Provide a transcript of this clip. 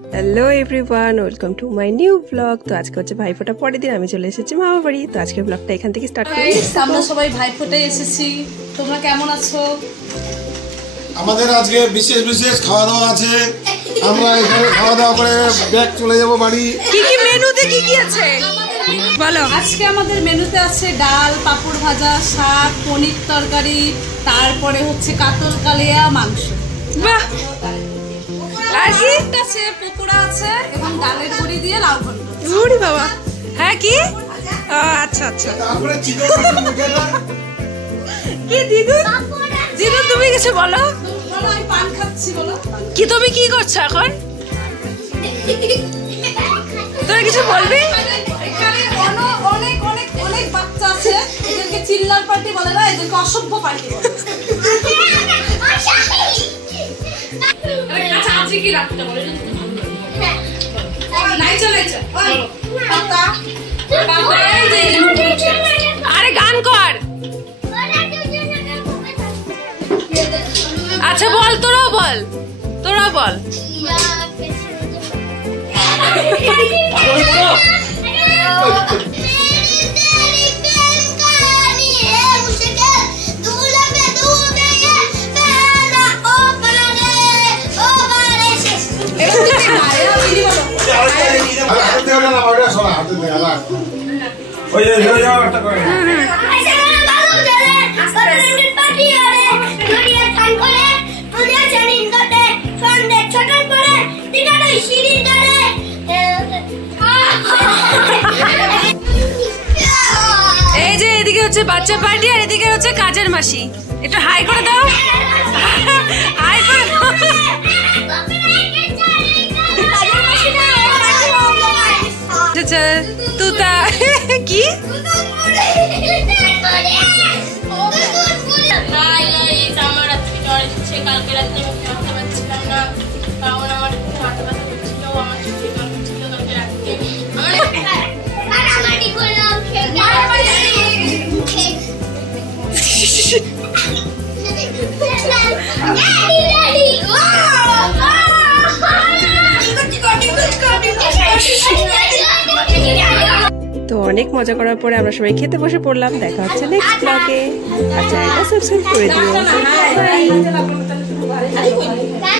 Hello everyone, welcome to my new blog. তো আজকে হচ্ছে ভাইফোঁটা পরের দিন, আমি চলে এসেছি মামা বাড়ি। তো আজকের ব্লগটা এখান থেকে স্টার্ট করি। আমরা সবাই ভাইফোঁটায় এসেছি, তোমরা কেমন আছো? আমাদের আজকে বিশেষ বিশেষ খাওয়া দাওয়া আছে। আমরা এখানে খাওয়া দাওয়া করে ব্যাগ চলে যাব বাড়ি। কি কি মেনুতে কি কি আছে বলো? আজকে আমাদের মেনুতে আছে ডাল, পাপড় ভাজা, শাক, পনির তরকারি, তারপরে হচ্ছে কাতল কালিয়া, মাংস। বাহ! আর কি আছে? পকোড়া আছে এবং ডালের বড়ি দিয়ে লাউ ঘন্ট। ওরে বাবা, হ্যাঁ কি? আচ্ছা আচ্ছা। তারপরে চিকেন কি দিদু? দিদু তুমি কিছু বলো। বলো, আমি পান খাচ্ছি। বলো কি তুমি কি করছো এখন? তুমি কিছু বলবি? এখানে অনেক অনেক অনেক বাচ্চা আছে, এদেরকে চিল্লার পার্টি বলে না, এদেরকে অসভ্য পার্টি বলে। আচ্ছা আজকে কি রাখতে বলে? আরে গান কর। আচ্ছা বল, তোরাও বল। এই যে এদিকে হচ্ছে বাচ্চা পার্টি আর এদিকে হচ্ছে কাজের মাসি। একটু হাই করে দাও, হাই করে দাও। আচ্ছা তুতা কি? কালকে রাত্রে আমি পড়তে পারছিলাম না, কারণ আমার মাথা ব্যথা করছিল, আমার শরীর খারাপ ছিল কালকে রাত্রে। তো অনেক মজা করার পরে আমরা সবাই খেতে বসে পড়লাম। দেখা হচ্ছে নেক্সট ব্লগে। আচ্ছা এটা সাবস্ক্রাইব করে দিও। বাই।